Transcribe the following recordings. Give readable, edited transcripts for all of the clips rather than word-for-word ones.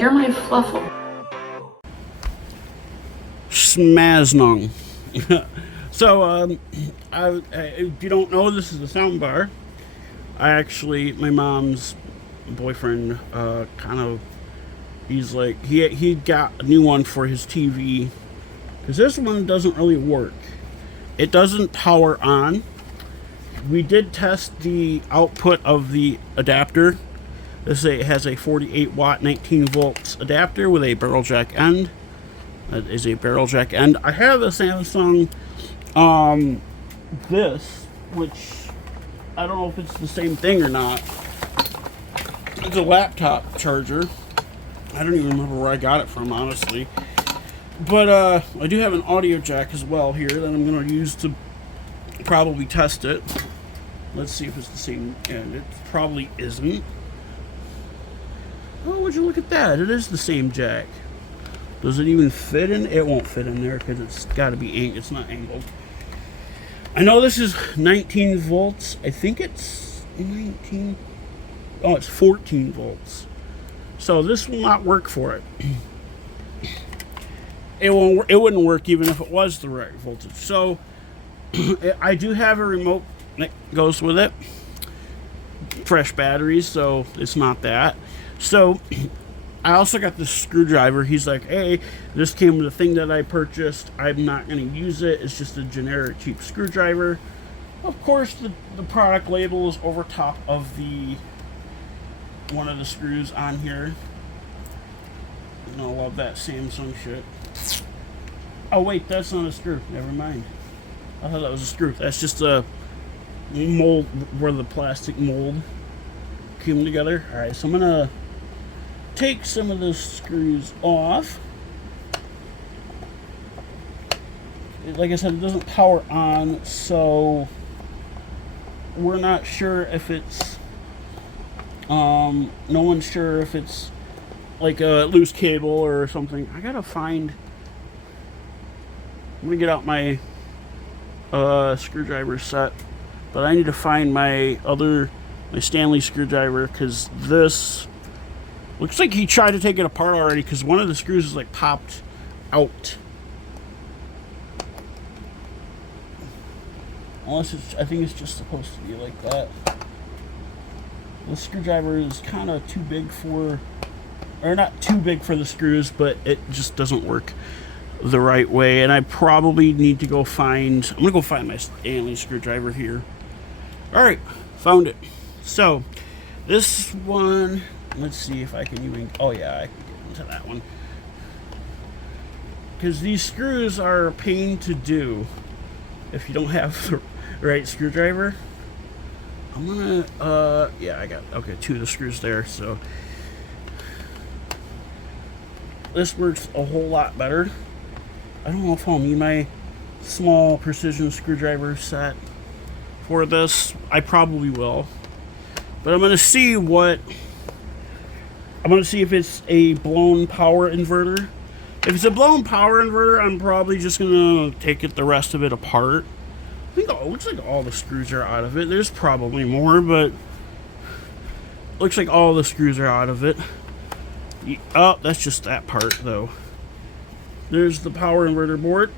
you're my fluffle. Smaznong. So, if you don't know, this is a sound bar. My mom's boyfriend, he's like, he got a new one for his TV, because this one doesn't really work. It doesn't power on. We did test the output of the adapter. It has a 48 watt 19 volts adapter with a barrel jack end. That is a barrel jack end. I have a Samsung this, which I don't know if it's the same thing or not. It's a laptop charger. I don't even remember where I got it from, honestly. But I do have an audio jack as well here that I'm going to use to probably test it. Let's see if it's the same end. It probably isn't. Oh, would you look at that? It is the same jack. Does it even fit in? It won't fit in there because it's got to be angled. It's not angled. I know this is 19 volts. I think it's 19. Oh, it's 14 volts. So this will not work for it. It wouldn't work even if it was the right voltage. So I do have a remote that goes with it. Fresh batteries, so it's not that. So I also got this screwdriver. He's like, hey, this came with a thing that I purchased. I'm not going to use it. It's just a generic cheap screwdriver. Of course, the product label is over top of one of the screws on here. And I love that Samsung shit. Oh wait, that's not a screw. Never mind. I thought that was a screw. That's just a mold where the plastic mold came together. Alright, so I'm going to take some of the screws off. Like I said, it doesn't power on, so we're not sure if it's no one's sure if it's like a loose cable or something. I gotta find, I'm gonna get out my screwdriver set, but I need to find my Stanley screwdriver, because this looks like he tried to take it apart already, because one of the screws is like popped out. Unless I think it's just supposed to be like that. The screwdriver is kind of too big for, or not too big for the screws, but it just doesn't work the right way. And I probably need to go find, I'm gonna go find my Stanley screwdriver here. All right, found it. So this one, let's see if I can even, oh yeah, I can get into that one. Because these screws are a pain to do if you don't have the right screwdriver. I'm gonna, yeah, I got, okay, 2 of the screws there, so this works a whole lot better. I don't know if I'll need my small precision screwdriver set for this. I probably will. But I'm gonna see if it's a blown power inverter. If it's a blown power inverter, I'm probably just gonna take the rest of it apart. I think it looks like all the screws are out of it. There's probably more, but looks like all the screws are out of it. Oh, that's just that part though. There's the power inverter board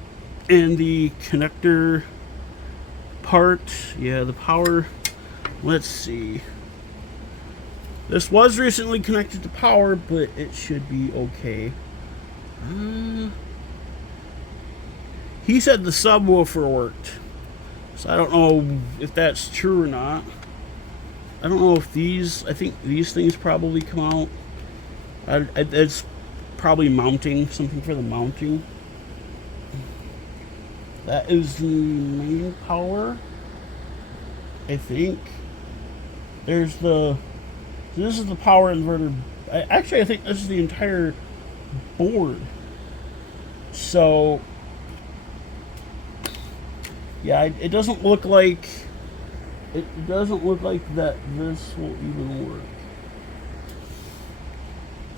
and the connector part. Yeah, the power, let's see. This was recently connected to power, but it should be okay. He said the subwoofer worked. So I don't know if that's true or not. I don't know if I think these things probably come out. It's probably mounting, something for the mounting. That is the main power, I think. This is the power inverter. Actually, I think this is the entire board. So yeah, it doesn't look like that this will even work.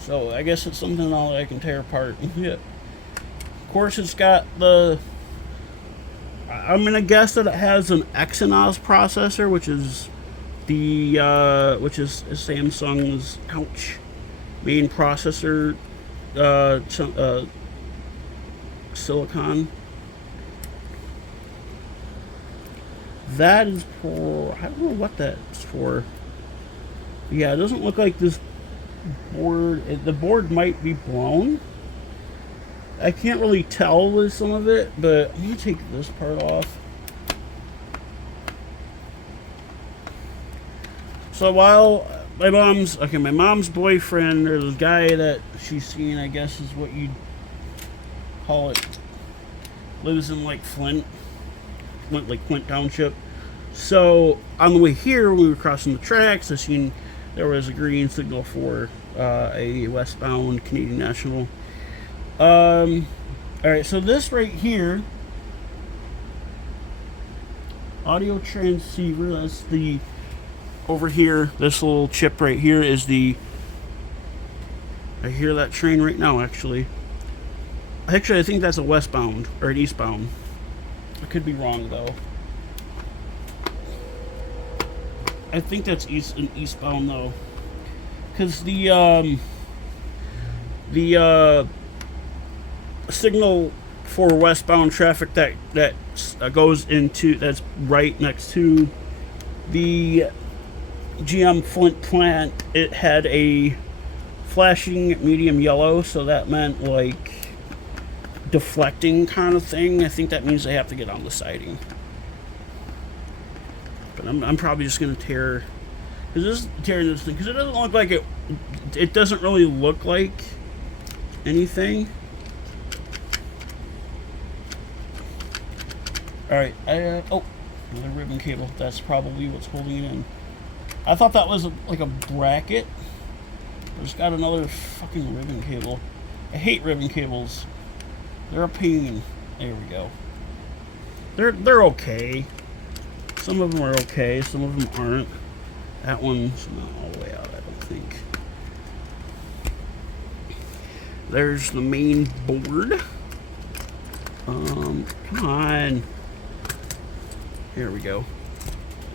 So I guess it's something that I can tear apart. Yeah. Of course, it's got the, I'm gonna guess that it has an Exynos processor, which is Samsung's, ouch, main processor silicon. That is for, I don't know what that's for. Yeah, it doesn't look like this board, the board might be blown. I can't really tell with some of it, but I'm gonna take this part off. So while my mom's boyfriend, or the guy that she's seen, I guess is what you'd call it, lives in like Flint Township. So on the way here, when we were crossing the tracks, I seen there was a green signal for a westbound Canadian National. Alright, so this right here, audio transceiver, that's the, over here, this little chip right here is the, I hear that train right now, actually. I think that's a westbound, or an eastbound. I could be wrong, though. I think that's an eastbound, though. Because the signal for westbound traffic that goes into, that's right next to the GM Flint plant, it had a flashing medium yellow, so that meant like deflecting kind of thing. I think that means they have to get on the siding. But I'm probably just gonna tearing this thing because it doesn't look like it doesn't really look like anything. Alright, oh, another ribbon cable. That's probably what's holding it in. I thought that was like a bracket. But it's got another fucking ribbon cable. I hate ribbon cables. They're a pain. There we go. They're okay. Some of them are okay, some of them aren't. That one's not all the way out, I don't think. There's the main board. Come on. Here we go.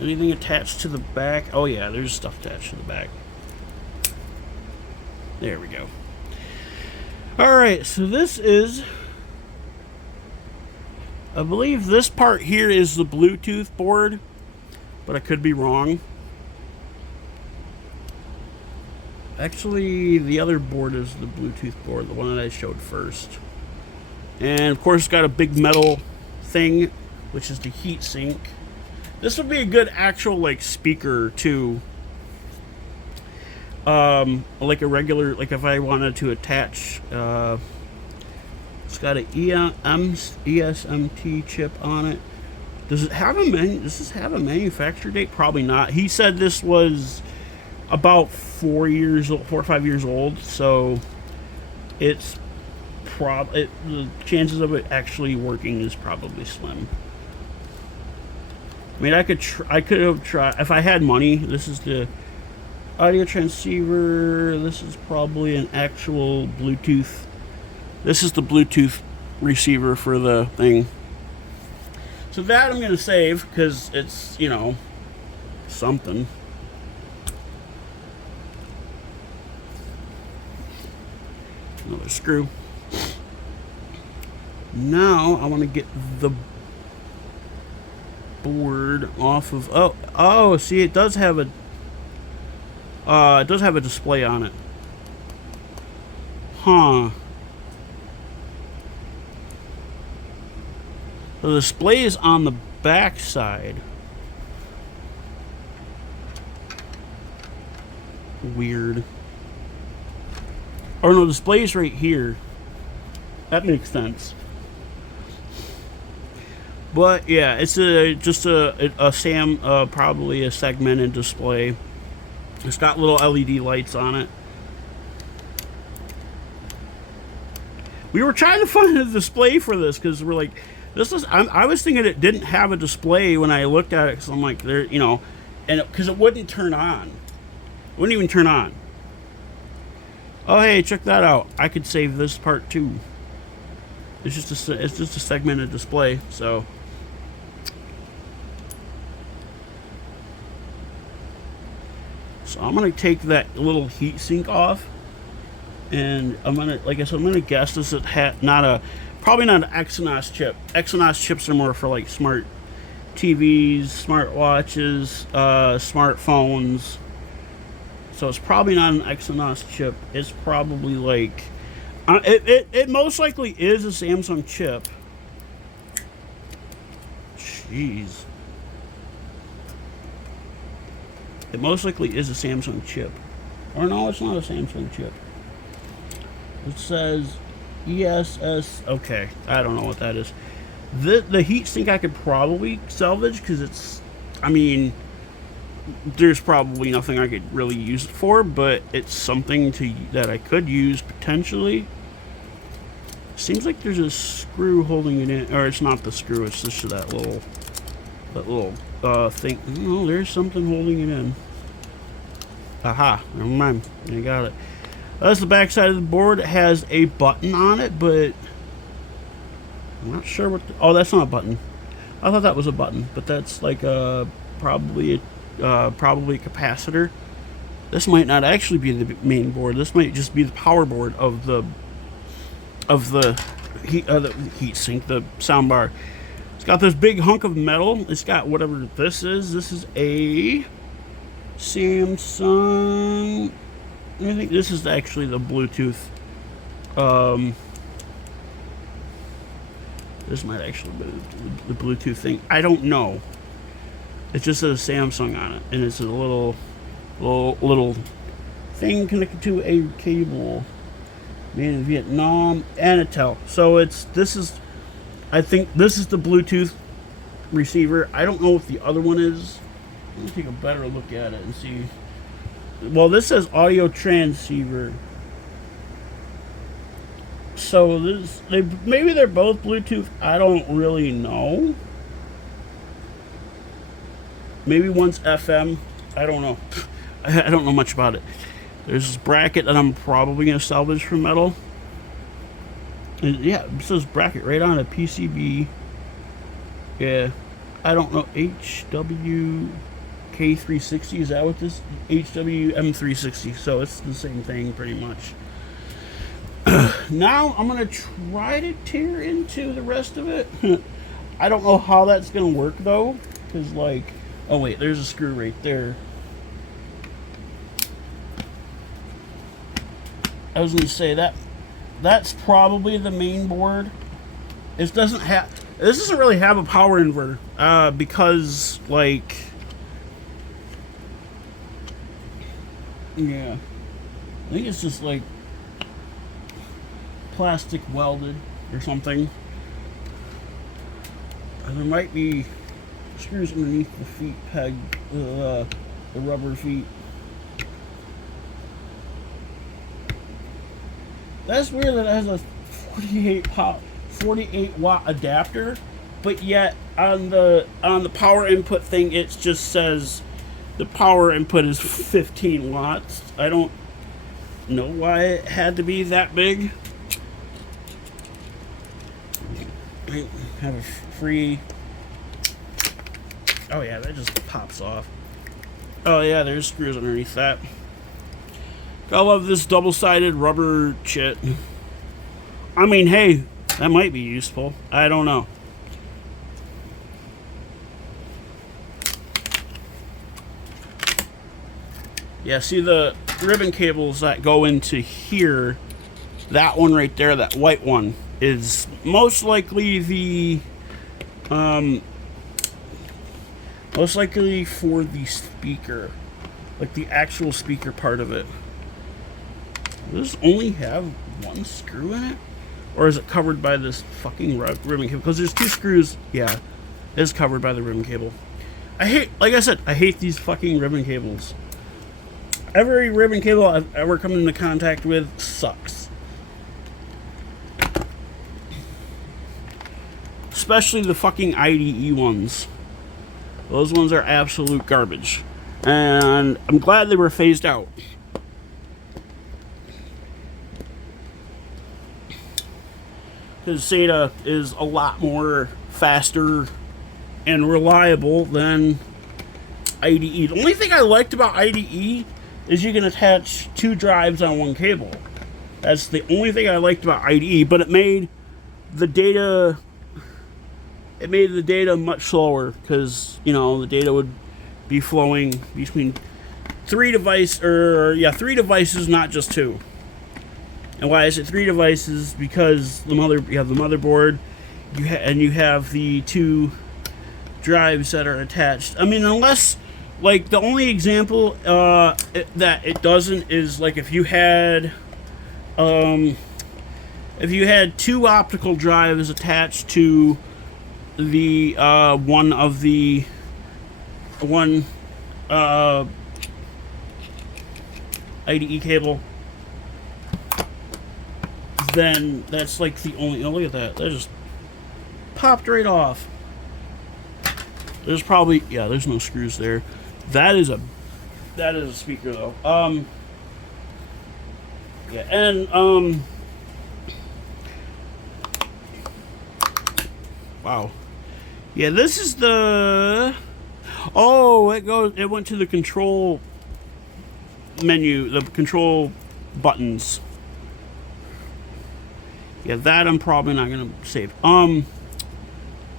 Anything attached to the back? Oh yeah, there's stuff attached to the back. There we go. Alright, so this is, I believe this part here is the Bluetooth board, but I could be wrong. Actually, the other board is the Bluetooth board, the one that I showed first. And of course, it's got a big metal thing, which is the heat sink. This would be a good actual like speaker too. Like a regular, like if I wanted to attach, it's got an ESMT chip on it. Does it have does this have a manufacture date? Probably not. He said this was about 4 or 5 years old, so it's the chances of it actually working is probably slim. I mean, I could have tried if I had money. This is the audio transceiver. This is probably an actual Bluetooth. This is the Bluetooth receiver for the thing. So that I'm going to save because it's, you know, something. Another screw. Now I want to get the board off of, oh, see, it does have a display on it. Huh. The display is on the back side. Weird. Or no, the display is right here. That makes sense. But yeah, it's just a probably a segmented display. It's got little LED lights on it. We were trying to find a display for this because we're like, I was thinking it didn't have a display when I looked at it because I'm like, there, you know, and because it wouldn't turn on. It wouldn't even turn on. Oh hey, check that out! I could save this part too. It's just a segmented display, so. So I'm gonna take that little heat sink off, And I'm gonna, like I said, I'm gonna guess this is not a, probably not an Exynos chip. Exynos chips are more for like smart TVs, smart watches, smartphones. So it's probably not an Exynos chip. It's probably like, it most likely is a Samsung chip. Jeez. It most likely is a Samsung chip. Or no, it's not a Samsung chip. It says ESS. Okay, I don't know what that is. The heat sink I could probably salvage because it's, I mean, there's probably nothing I could really use it for, but it's something that I could use potentially. Seems like there's a screw holding it in, or it's not the screw. It's just that little thing. No, there's something holding it in. Aha, never mind. I got it. That's the back side of the board. It has a button on it, but I'm not sure what. Oh, that's not a button. I thought that was a button, but that's like probably a capacitor. This might not actually be the main board. This might just be the power board of the heat sink, the sound bar. It's got this big hunk of metal. It's got whatever this is. This is a Samsung. I think this is actually the Bluetooth. This might actually be the Bluetooth thing. I don't know. It just says Samsung on it, and it's a little thing connected to a cable. Made in Vietnam, Anatel. So I think this is the Bluetooth receiver. I don't know if the other one is. Let me take a better look at it and see. Well, this says audio transceiver. So maybe they're both Bluetooth. I don't really know. Maybe one's FM. I don't know. I don't know much about it. There's this bracket that I'm probably going to salvage from metal. And yeah, it says bracket right on a PCB. Yeah. I don't know. HWK360. Is that what this? HWM360. So it's the same thing pretty much. Now I'm going to try to tear into the rest of it. I don't know how that's going to work though. Because like, oh wait, there's a screw right there. I was going to say that's probably the main board. This doesn't really have a power inverter because like, yeah, I think it's just like plastic welded or something. And there might be screws underneath the feet peg, the rubber feet. That's weird that it has a 48 watt adapter, but yet on the power input thing it just says the power input is 15 watts. I don't know why it had to be that big. I have a free. Oh yeah, that just pops off. Oh yeah, there's screws underneath that. I love this double-sided rubber shit. I mean, hey, that might be useful. I don't know. Yeah, see the ribbon cables that go into here, that one right there, that white one, is most likely the, most likely for the speaker. Like the actual speaker part of it. Does this only have one screw in it? Or is it covered by this fucking ribbon cable? Because there's two screws. Yeah, it is covered by the ribbon cable. Like I said, I hate these fucking ribbon cables. Every ribbon cable I've ever come into contact with sucks. Especially the fucking IDE ones. Those ones are absolute garbage. And I'm glad they were phased out. Because SATA is a lot more faster and reliable than IDE. The only thing I liked about IDE is you can attach two drives on one cable. That's the only thing I liked about IDE, but it made the data much slower because, you know, the data would be flowing between three devices, not just two. And why is it three devices? Because you have the motherboard, you have the two drives that are attached. I mean, unless, like, the only example that it doesn't is, like, if you had two optical drives attached to the one IDE cable, then that's like the only. Oh, look at that! That just popped right off. There's probably, yeah, there's no screws there. That is a speaker though. Yeah, and wow. Yeah, this is the. Oh, it went to the control menu, the control buttons. Yeah, that I'm probably not gonna save.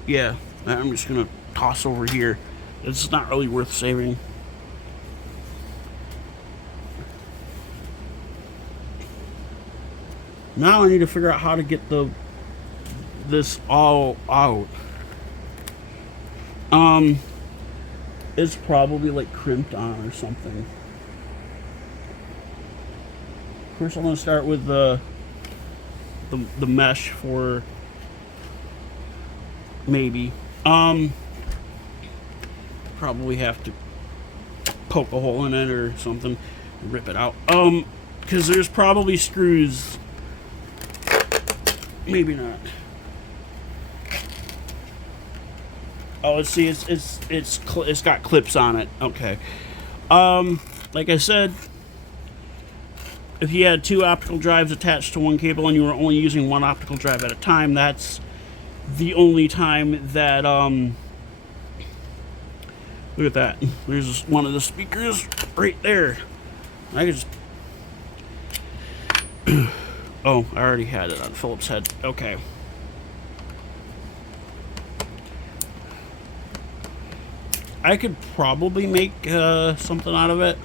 Yeah, I'm just gonna toss over here. It's not really worth saving. Now I need to figure out how to get this all out. It's probably like crimped on or something. First, I'm gonna start with the mesh for maybe. Probably have to poke a hole in it or something, and rip it out. Because there's probably screws. Maybe not. Oh, let's see. It's got clips on it. Okay. Like I said, if you had two optical drives attached to one cable and you were only using one optical drive at a time, that's the only time that look at that. There's one of the speakers right there. I could just oh, I already had it on Philip's head. Okay. I could probably make something out of it.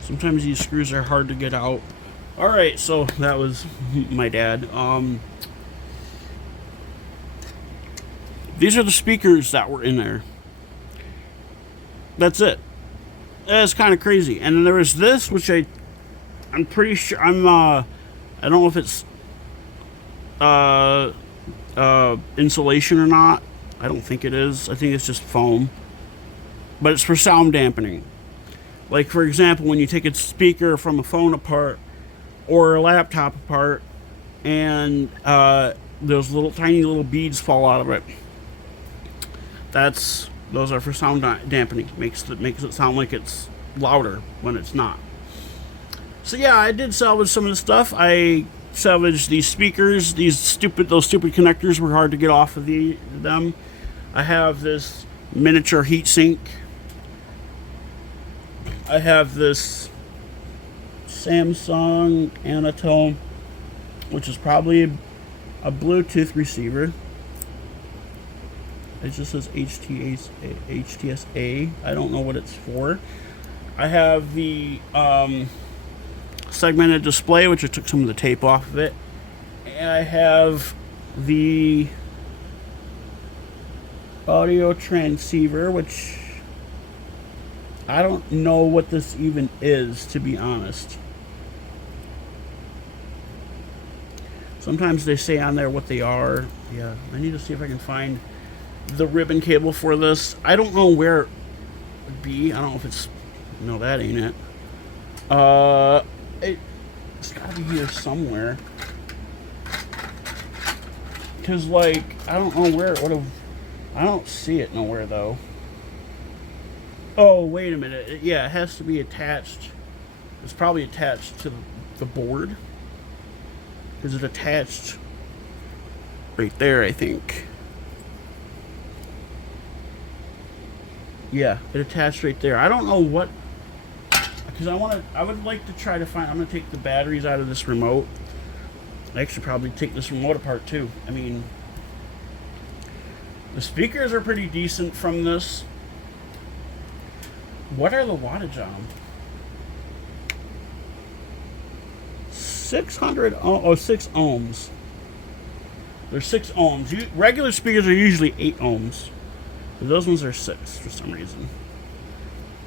Sometimes these screws are hard to get out. Alright, so that was my dad. These are the speakers that were in there. That's it. That's kind of crazy. And then there was this, which I'm pretty sure, I don't know if it's insulation or not. I don't think it is. I think it's just foam. But it's for sound dampening. Like, for example, when you take a speaker from a phone apart or a laptop apart and those tiny little beads fall out of it, those are for sound dampening. Makes it sound like it's louder when it's not. So yeah, I did salvage some of the stuff. I salvaged these speakers. Those stupid connectors were hard to get off of them. I have this miniature heatsink. I have this Samsung Anatone, which is probably a Bluetooth receiver. It just says HTSA. I don't know what it's for. I have the segmented display, which I took some of the tape off of it. And I have the audio transceiver, which I don't know what this even is, to be honest. Sometimes they say on there what they are. Yeah, I need to see if I can find the ribbon cable for this. I don't know where it would be. I don't know if it's... No, that ain't it. It's gotta be here somewhere. Because, like, I don't know where it would have... I don't see it nowhere, though. Oh, wait a minute. Yeah, it has to be attached. It's probably attached to the board. because it attached right there, I think. Yeah, it attached right there. I don't know what, because I would like to try to find, I'm going to take the batteries out of this remote. I actually probably take this remote apart too. I mean, the speakers are pretty decent from this. What are the wattage on them? 600, oh, 6 ohms. They're 6 ohms. Regular speakers are usually 8 ohms. But those ones are 6 for some reason.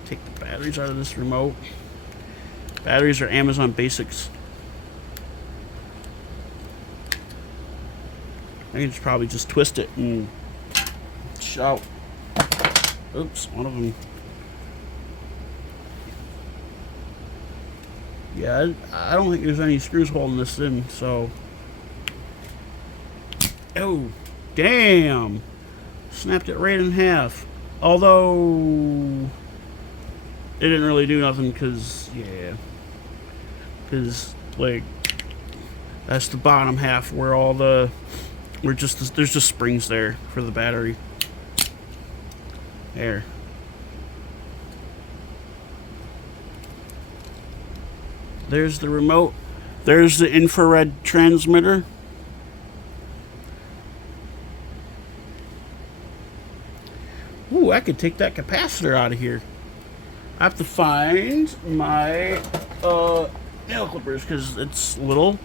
Take the batteries out of this remote. Batteries are Amazon Basics. I can probably just twist it and shout. Oops, one of them. Yeah, I don't think there's any screws holding this in, so. Oh, damn. Snapped it right in half. Although, it didn't really do nothing because, yeah. Because, like, that's the bottom half where all the, there's just springs there for the battery. There. There's the remote. There's the infrared transmitter. Ooh, I could take that capacitor out of here. I have to find my nail clippers because it's little.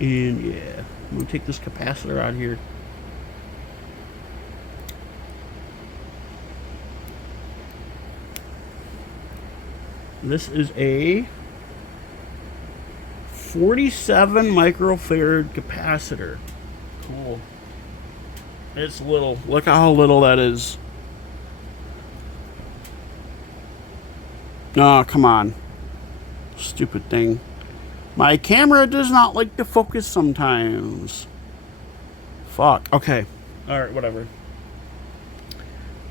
And yeah, I'm gonna take this capacitor out of here. This is a 47 microfarad capacitor. Cool. It's little. Look how little that is. Oh, come on. Stupid thing. My camera does not like to focus sometimes. Fuck. Okay. Alright, whatever.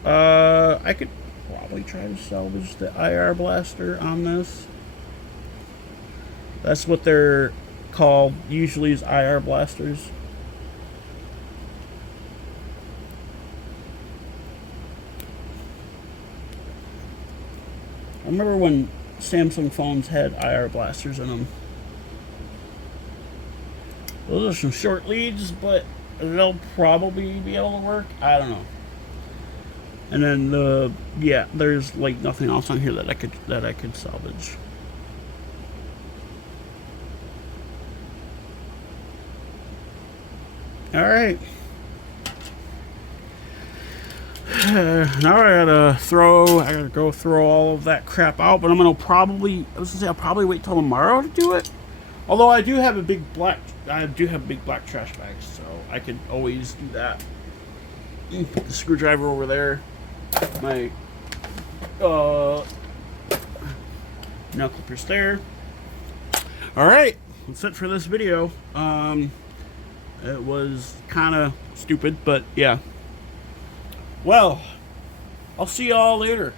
I could probably try to salvage the IR blaster on this. That's what they're called usually, is IR blasters. I remember when Samsung phones had IR blasters in them. Those are some short leads, but they'll probably be able to work. I don't know. And then yeah, there's like nothing else on here that I could salvage. All right. Now I gotta go throw all of that crap out, but I was gonna say I'll probably wait till tomorrow to do it. Although I do have big black trash bags, so I could always do that. Put the screwdriver over there. My nail clippers there. All right, that's it for this video. It was kind of stupid, but yeah. Well, I'll see y'all later.